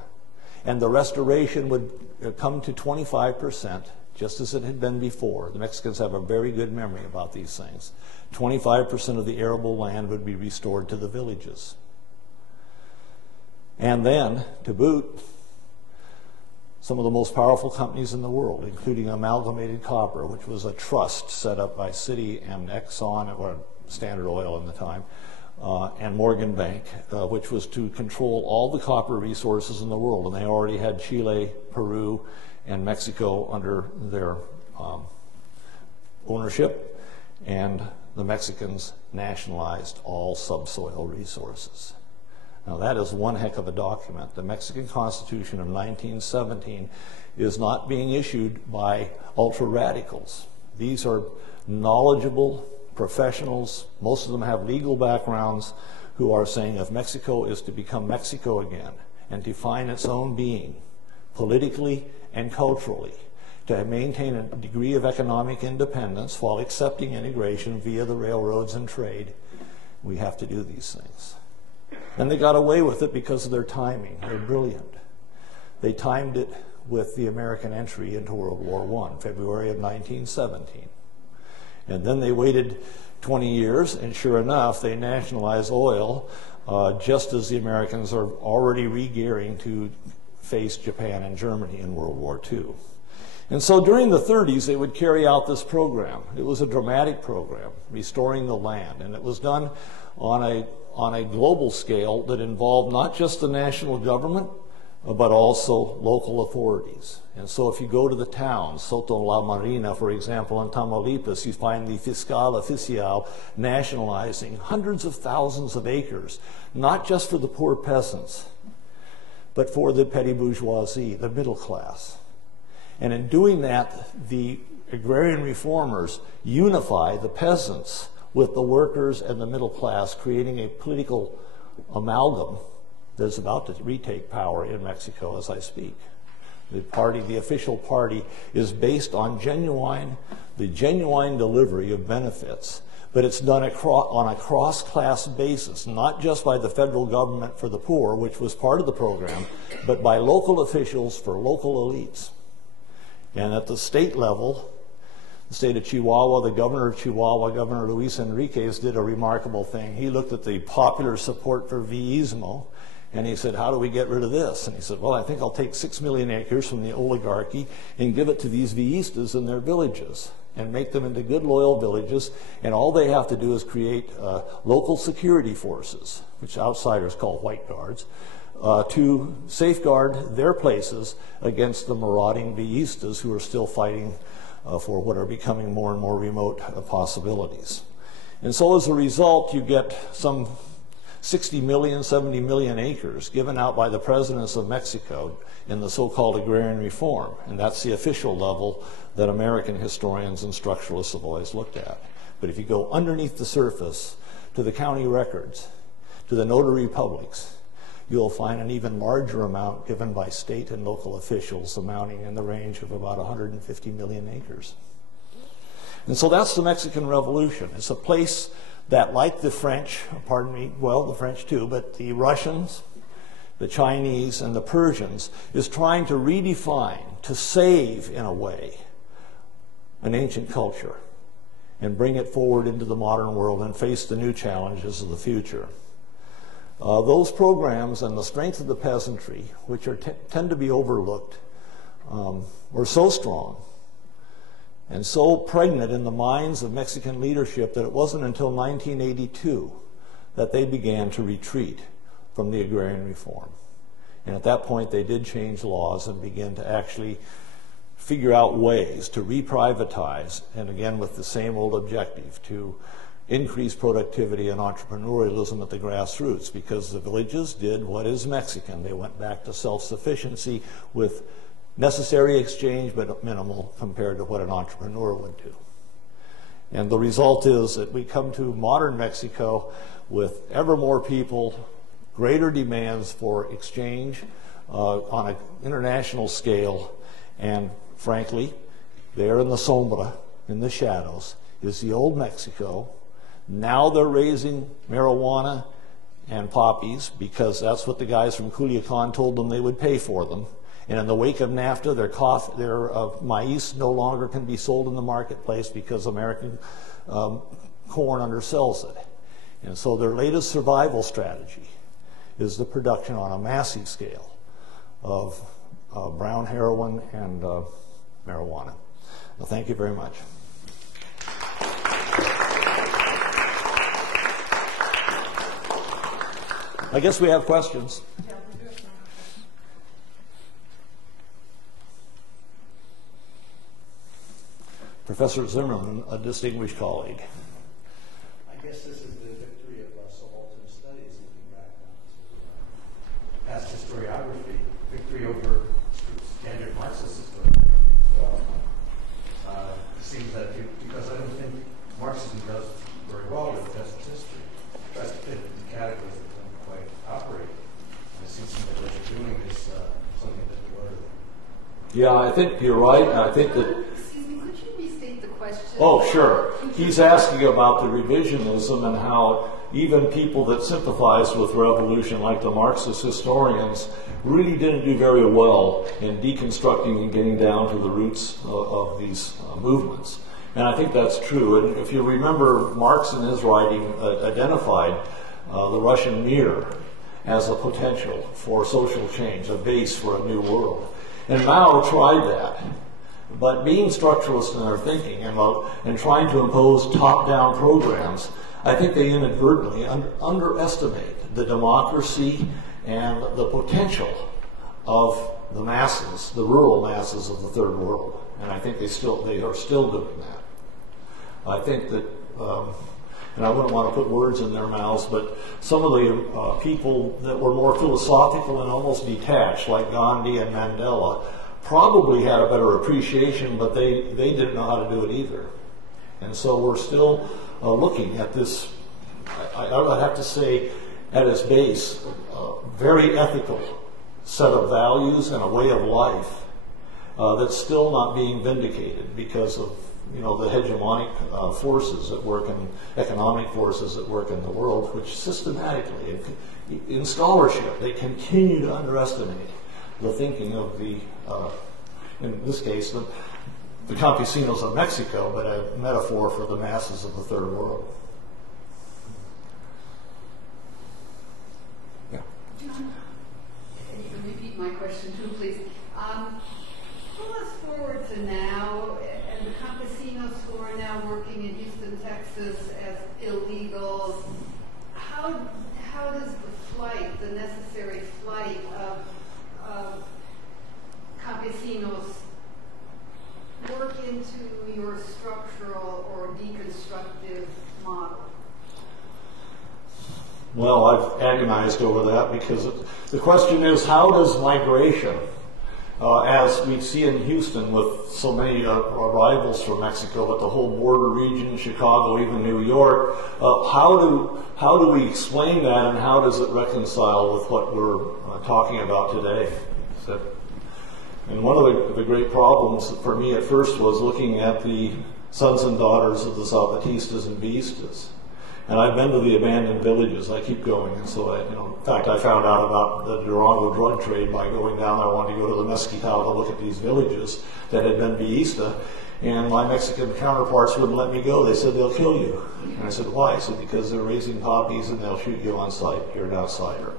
And the restoration would come to 25%, just as it had been before. The Mexicans have a very good memory about these things. 25% of the arable land would be restored to the villages. And then, to boot, some of the most powerful companies in the world, including Amalgamated Copper, which was a trust set up by Citi and Exxon, or Standard Oil in the time, and Morgan Bank, which was to control all the copper resources in the world. And they already had Chile, Peru, and Mexico under their ownership, and the Mexicans nationalized all subsoil resources. Now that is one heck of a document. The Mexican Constitution of 1917 is not being issued by ultra-radicals. These are knowledgeable professionals, most of them have legal backgrounds, who are saying if Mexico is to become Mexico again and define its own being politically and culturally, to maintain a degree of economic independence while accepting integration via the railroads and trade, we have to do these things. And they got away with it because of their timing. They're brilliant. They timed it with the American entry into World War I, February of 1917. And then they waited 20 years, and sure enough, they nationalized oil just as the Americans are already re-gearing to face Japan and Germany in World War II. And so during the 30s, they would carry out this program. It was a dramatic program, restoring the land, and it was done on a global scale that involved not just the national government, but also local authorities. And so if you go to the towns, Soto La Marina, for example, in Tamaulipas, you find the Fiscal Oficial nationalizing hundreds of thousands of acres, not just for the poor peasants, but for the petty bourgeoisie, the middle class. And in doing that, the agrarian reformers unify the peasants with the workers and the middle class, creating a political amalgam that is about to retake power in Mexico as I speak. The party, the official party, is based on the genuine delivery of benefits, but it's done on a cross-class basis, not just by the federal government for the poor, which was part of the program, but by local officials for local elites. And at the state level, the state of Chihuahua, the governor of Chihuahua, Governor Luis Enriquez, did a remarkable thing. He looked at the popular support for Villismo, and he said, how do we get rid of this? And he said, well, I think I'll take 6 million acres from the oligarchy and give it to these Villistas in their villages and make them into good, loyal villages, and all they have to do is create local security forces, which outsiders call white guards, to safeguard their places against the marauding Villistas who are still fighting for what are becoming more and more remote possibilities. And so as a result, you get some 60 million, 70 million acres given out by the presidents of Mexico in the so-called agrarian reform. And that's the official level that American historians and structuralists have always looked at. But if you go underneath the surface to the county records, to the notary publics, you'll find an even larger amount given by state and local officials, amounting in the range of about 150 million acres. And so that's the Mexican Revolution. It's a place that, like the French, pardon me, well, the French too, but the Russians, the Chinese, and the Persians, is trying to redefine, to save, in a way, an ancient culture and bring it forward into the modern world and face the new challenges of the future. Those programs and the strength of the peasantry, which tend to be overlooked, were so strong and so pregnant in the minds of Mexican leadership that it wasn't until 1982 that they began to retreat from the agrarian reform. And at that point, they did change laws and begin to actually figure out ways to reprivatize, and again with the same old objective, to increase productivity and entrepreneurialism at the grassroots, because the villages did what is Mexican. They went back to self-sufficiency with necessary exchange, but minimal compared to what an entrepreneur would do. And the result is that we come to modern Mexico with ever more people, greater demands for exchange on an international scale, and frankly, there in the sombra, in the shadows, is the old Mexico. Now they're raising marijuana and poppies because that's what the guys from Culiacan told them they would pay for them. And in the wake of NAFTA, their maize no longer can be sold in the marketplace because American corn undersells it. And so their latest survival strategy is the production on a massive scale of brown heroin and marijuana. Well, thank you very much. I guess we have questions. Professor Zimmerman, a distinguished colleague. I guess this is the victory of subaltern studies, looking back on past historiography, victory over standard Marxist historiography. Well, it seems that because I don't think Marxism does very well with test history, it tries to fit into categories that don't quite operate. And it seems to me that what you're doing is something that you learn. Yeah, I think you're right. I think that. Excuse me, could you restate the question? Oh, sure. He's asking about the revisionism and how even people that sympathize with revolution, like the Marxist historians, really didn't do very well in deconstructing and getting down to the roots of these movements. And I think that's true. And if you remember, Marx in his writing identified the Russian Mir as a potential for social change, a base for a new world. And Mao tried that. But being structuralist in their thinking and trying to impose top-down programs, I think they inadvertently underestimate the democracy and the potential of the masses, the rural masses of the third world. And I think they are still doing that. I think that, and I wouldn't want to put words in their mouths, but some of the people that were more philosophical and almost detached, like Gandhi and Mandela, probably had a better appreciation, but they didn't know how to do it either. And so we're still looking at this, I have to say, at its base, very ethical set of values and a way of life that's still not being vindicated because of the hegemonic forces at work and economic forces at work in the world, which systematically, in scholarship, they continue to underestimate the thinking of the, in this case, the campesinos of Mexico, but a metaphor for the masses of the third world. Yeah. John, can you repeat my question too, please? Pull us forward to now, and the campesinos who are now working in Houston, Texas as illegals. How does the necessary flight of campesinos work into your structural or deconstructive model? Well, I've agonized over that because the question is, how does migration, as we see in Houston with so many arrivals from Mexico, but the whole border region, Chicago, even New York, how do we explain that, and how does it reconcile with what we're talking about today? And one of the great problems for me at first was looking at the sons and daughters of the Zapatistas and Villistas. And I've been to the abandoned villages. I keep going. And so, in fact, I found out about the Durango drug trade by going down there. I wanted to go to the Mezquital to look at these villages that had been Villista. And my Mexican counterparts wouldn't let me go. They said, they'll kill you. And I said, why? I said, because they're raising poppies and they'll shoot you on sight. You're an outsider.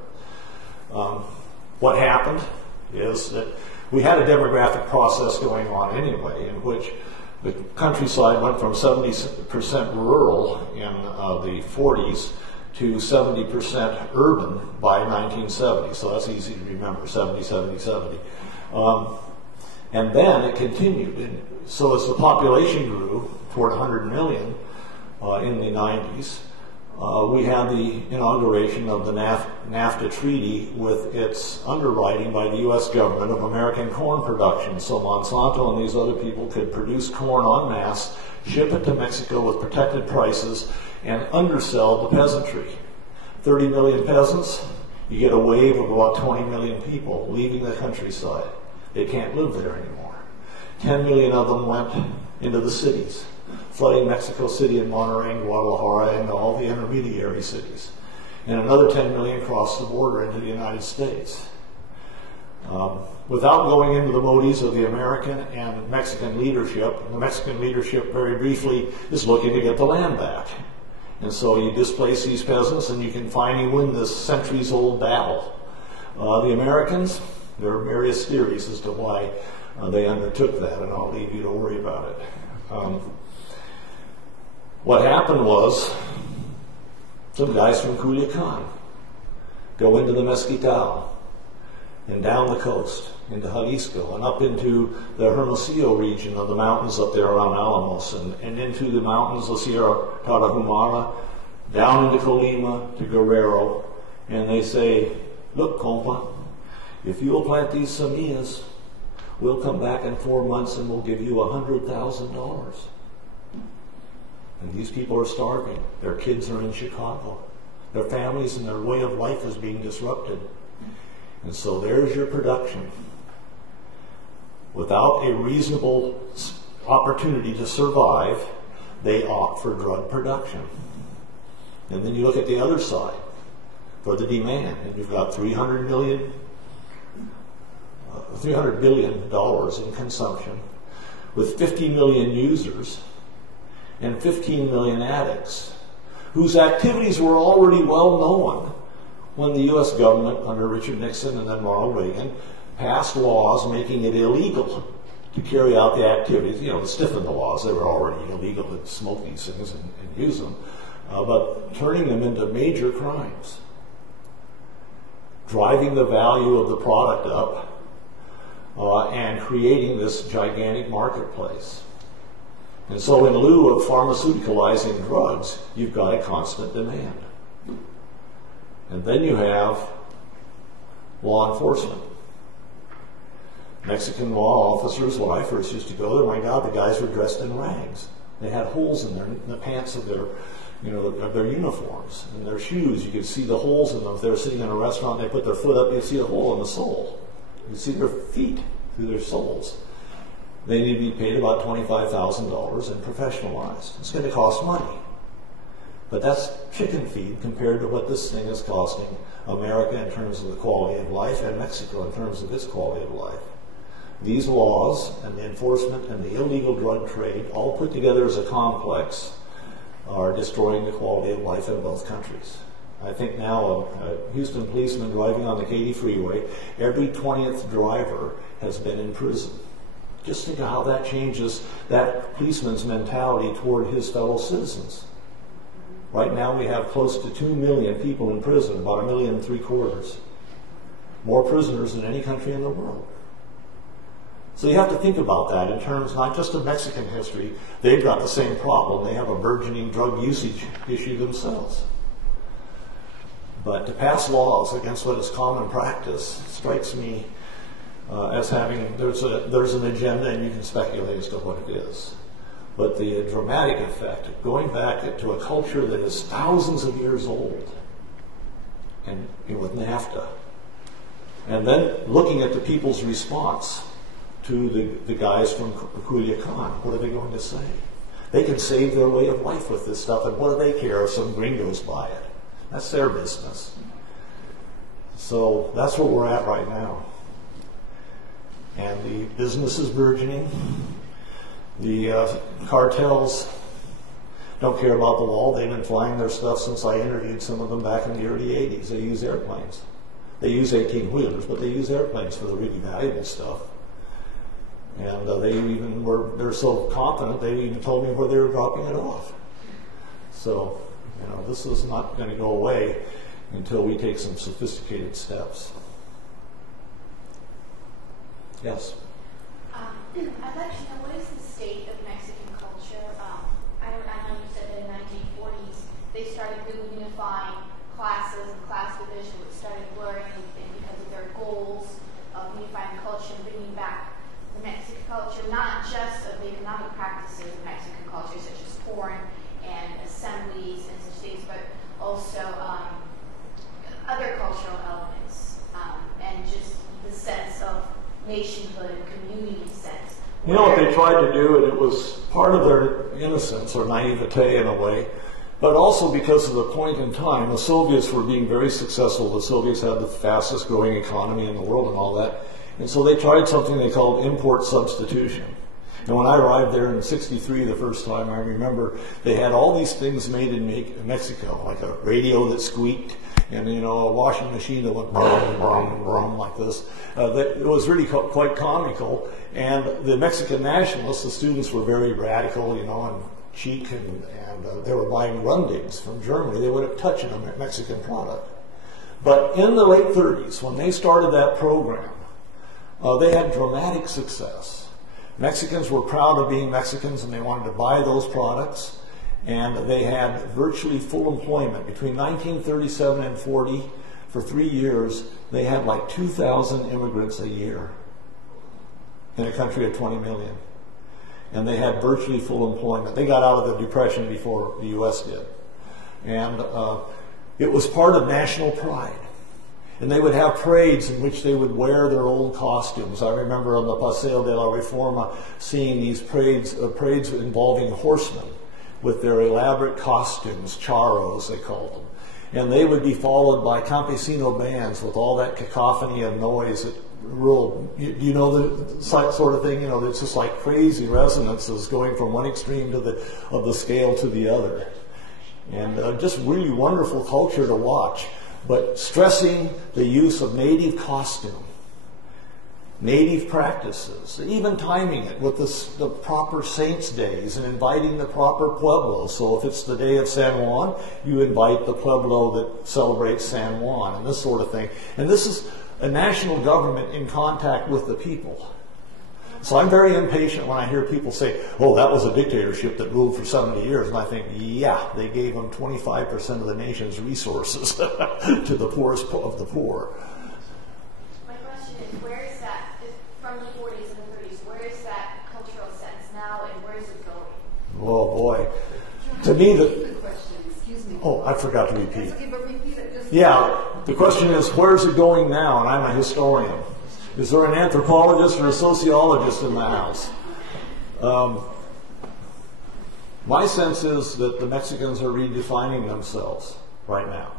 What happened is that we had a demographic process going on anyway, in which the countryside went from 70% rural in the 40s to 70% urban by 1970. So that's easy to remember, 70, 70, 70. And then it continued. And so as the population grew toward 100 million in the 90s, we had the inauguration of the NAFTA treaty with its underwriting by the U.S. government of American corn production. So Monsanto and these other people could produce corn en masse, ship it to Mexico with protected prices, and undersell the peasantry. 30 million peasants, you get a wave of about 20 million people leaving the countryside. They can't live there anymore. 10 million of them went into the cities, flooding Mexico City and Monterrey and Guadalajara and all the intermediary cities. And another 10 million crossed the border into the United States. Without going into the motives of the American and Mexican leadership, the Mexican leadership very briefly is looking to get the land back. And so you displace these peasants and you can finally win this centuries-old battle. The Americans, there are various theories as to why they undertook that, and I'll leave you to worry about it. What happened was some guys from Culiacan go into the Mezquital and down the coast into Jalisco, and up into the Hermosillo region of the mountains up there around Alamos, and into the mountains of Sierra Tarahumara, down into Colima to Guerrero, and they say, look, compa, if you'll plant these semillas, we'll come back in 4 months and we'll give you $100,000. And these people are starving. Their kids are in Chicago. Their families and their way of life is being disrupted. And so there's your production. Without a reasonable opportunity to survive, they opt for drug production. And then you look at the other side for the demand, and you've got $300 billion in consumption, with 50 million users and 15 million addicts, whose activities were already well known when the U.S. government, under Richard Nixon and then Ronald Reagan, passed laws making it illegal to carry out the activities, to stiffen the laws. They were already illegal to smoke these things and use them, but turning them into major crimes, driving the value of the product up, and creating this gigantic marketplace. And so in lieu of pharmaceuticalizing drugs, you've got a constant demand. And then you have law enforcement. Mexican law officers, when I first used to go there, my God, the guys were dressed in rags. They had holes in the pants of their uniforms and their shoes. You could see the holes in them. If they were sitting in a restaurant and they put their foot up, you'd see a hole in the sole. You'd see their feet through their soles. They need to be paid about $25,000 and professionalized. It's going to cost money. But that's chicken feed compared to what this thing is costing America in terms of the quality of life, and Mexico in terms of its quality of life. These laws and the enforcement and the illegal drug trade, all put together as a complex, are destroying the quality of life in both countries. I think now a Houston policeman driving on the Katy Freeway, every 20th driver has been in prison. Just think of how that changes that policeman's mentality toward his fellow citizens. Right now we have close to 2 million people in prison, about 1.75 million. More prisoners than any country in the world. So you have to think about that in terms not just of Mexican history. They've got the same problem. They have a burgeoning drug usage issue themselves. But to pass laws against what is common practice strikes me as having, there's an agenda, and you can speculate as to what it is. But the dramatic effect, going back to a culture that is thousands of years old, and with NAFTA, and then looking at the people's response to the guys from Culiacan, what are they going to say? They can save their way of life with this stuff, and what do they care if some gringos buy it? That's their business. So that's where we're at right now. And the business is burgeoning. The cartels don't care about the law. They've been flying their stuff since I interviewed some of them back in the early 80s. They use airplanes. They use 18-wheelers, but they use airplanes for the really valuable stuff. And they're so confident, they even told me where they were dropping it off. So, this is not going to go away until we take some sophisticated steps. Yes? I'd like to know, what is the state of Mexican culture? I know you said that in the 1940s they started really unifying classes and class division, which started blurring because of their goals of unifying culture and bringing back the Mexican culture, not just of the economic practices of Mexican culture, such as corn and assemblies and such things, but also other cultural elements, and just the sense of nationhood and community sense. You know what they tried to do, and it was part of their innocence or naivete in a way, but also because of the point in time, the Soviets were being very successful. The Soviets had the fastest growing economy in the world and all that. And so they tried something they called import substitution. And when I arrived there in '63 the first time, I remember they had all these things made in Mexico, like a radio that squeaked, and a washing machine that went brum, brum, brum like this. It was really quite comical. And the Mexican nationalists, the students were very radical, and chic, and they were buying Grundigs from Germany. They wouldn't touch a Mexican product. But in the late 30s, when they started that program, they had dramatic success. Mexicans were proud of being Mexicans and they wanted to buy those products. And they had virtually full employment. Between 1937 and 40, for 3 years, they had like 2,000 immigrants a year in a country of 20 million. And they had virtually full employment. They got out of the Depression before the U.S. did. And it was part of national pride. And they would have parades in which they would wear their old costumes. I remember on the Paseo de la Reforma seeing these parades involving horsemen with their elaborate costumes, charros they called them. And they would be followed by campesino bands with all that cacophony of noise. You know the sort of thing, it's just like crazy resonances going from one extreme of the scale to the other. And just really wonderful culture to watch, but stressing the use of native costume, native practices, even timing it with the proper saints' days and inviting the proper pueblos. So if it's the day of San Juan, you invite the pueblo that celebrates San Juan and this sort of thing. And this is a national government in contact with the people. So I'm very impatient when I hear people say, oh, that was a dictatorship that ruled for 70 years. And I think, yeah, they gave them 25% of the nation's resources to the poorest of the poor. My question is, where is that, from the 40s and the 30s, where is that cultural sense now and where is it going? Oh, boy. To me, the question, excuse me. Oh, I forgot to repeat. Okay, but repeat it. Yeah, the question is, where's it going now? And I'm a historian. Is there an anthropologist or a sociologist in the house? My sense is that the Mexicans are redefining themselves right now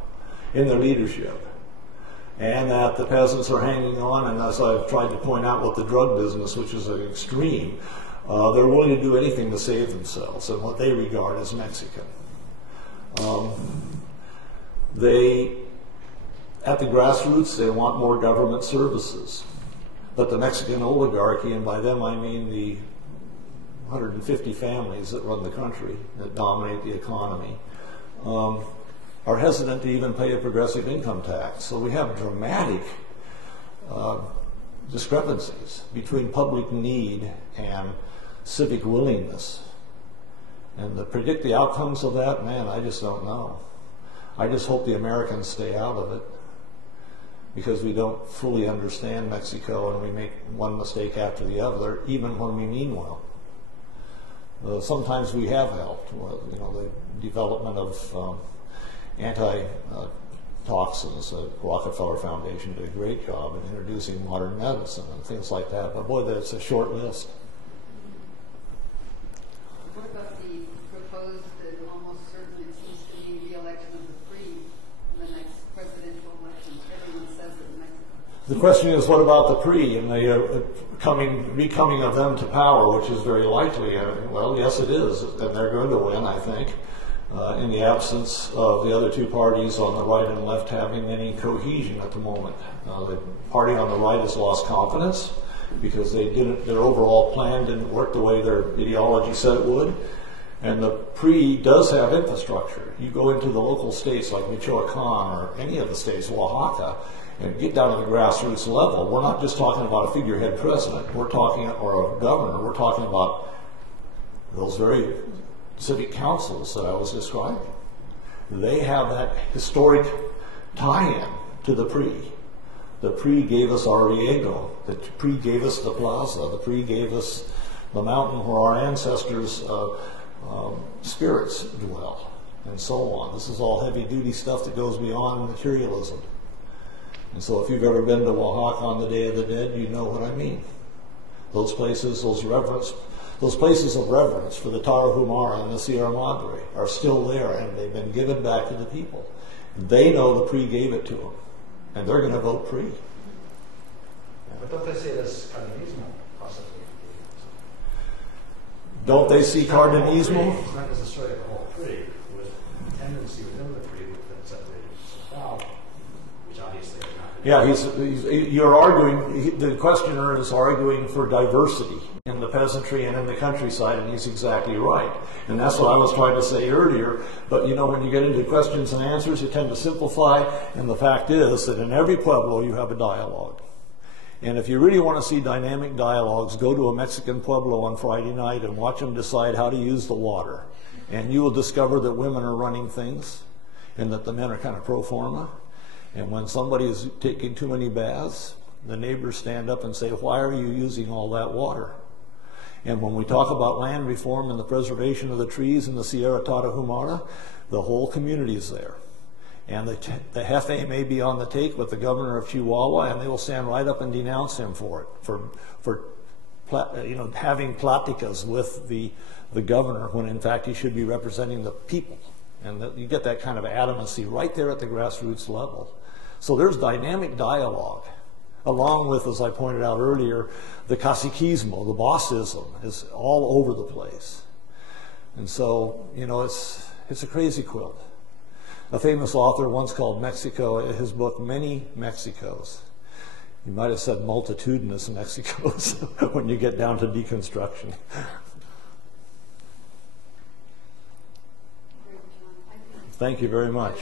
in their leadership. And that the peasants are hanging on, and as I've tried to point out with the drug business, which is an extreme, they're willing to do anything to save themselves and what they regard as Mexican. At the grassroots, they want more government services. But the Mexican oligarchy, and by them I mean the 150 families that run the country, that dominate the economy, are hesitant to even pay a progressive income tax. So we have dramatic discrepancies between public need and civic willingness. And to predict the outcomes of that, man, I just don't know. I just hope the Americans stay out of it, because we don't fully understand Mexico and we make one mistake after the other, even when we mean well. Sometimes we have helped. The development of anti-toxins. The Rockefeller Foundation did a great job in introducing modern medicine and things like that. But boy, that's a short list. What about the proposed and almost certainly it seems to be re-election of the PRI in the next presidential election? Everyone says it in Mexico. The question is, what about the PRI and the becoming of them to power, which is very likely. Well, yes, it is, and they're going to win, I think, in the absence of the other two parties on the right and left having any cohesion at the moment. The party on the right has lost confidence because their overall plan didn't work the way their ideology said it would. And the PRI does have infrastructure. You go into the local states like Michoacan or any of the states, Oaxaca, and get down to the grassroots level. We're not just talking about a figurehead president, or a governor. We're talking about those very civic councils that I was describing. They have that historic tie-in to the PRI. The PRI gave us Arriego. The PRI gave us the plaza. The PRI gave us the mountain where our ancestors' spirits dwell, and so on. This is all heavy-duty stuff that goes beyond materialism. And so if you've ever been to Oaxaca on the Day of the Dead, you know what I mean. Those places, those places of reverence for the Tarahumara and the Sierra Madre are still there, and they've been given back to the people. They know the PRI gave it to them, and they're going to vote PRI. But don't they say this Cardenismo possibly? Don't they see Cardenismo? It's not necessarily the whole PRI, with a tendency within the PRI that separated out, which obviously are not. Yeah, you're arguing, the questioner is arguing for diversity in the peasantry and in the countryside, and he's exactly right. And that's what I was trying to say earlier. But when you get into questions and answers, you tend to simplify, and the fact is that in every pueblo you have a dialogue. And if you really want to see dynamic dialogues, go to a Mexican pueblo on Friday night and watch them decide how to use the water. And you will discover that women are running things and that the men are kind of pro forma. And when somebody is taking too many baths, the neighbors stand up and say, why are you using all that water? And when we talk about land reform and the preservation of the trees in the Sierra Tarahumara, the whole community is there. And the Jefe may be on the take with the governor of Chihuahua, and they will stand right up and denounce him for it, for having pláticas with the governor, when in fact he should be representing the people. And you get that kind of adamancy right there at the grassroots level. So there's dynamic dialogue, along with, as I pointed out earlier, the caciquismo, the bossism is all over the place. And so, it's a crazy quilt. A famous author once called Mexico, his book, Many Mexicos. You might have said multitudinous Mexicos when you get down to deconstruction. Thank you very much.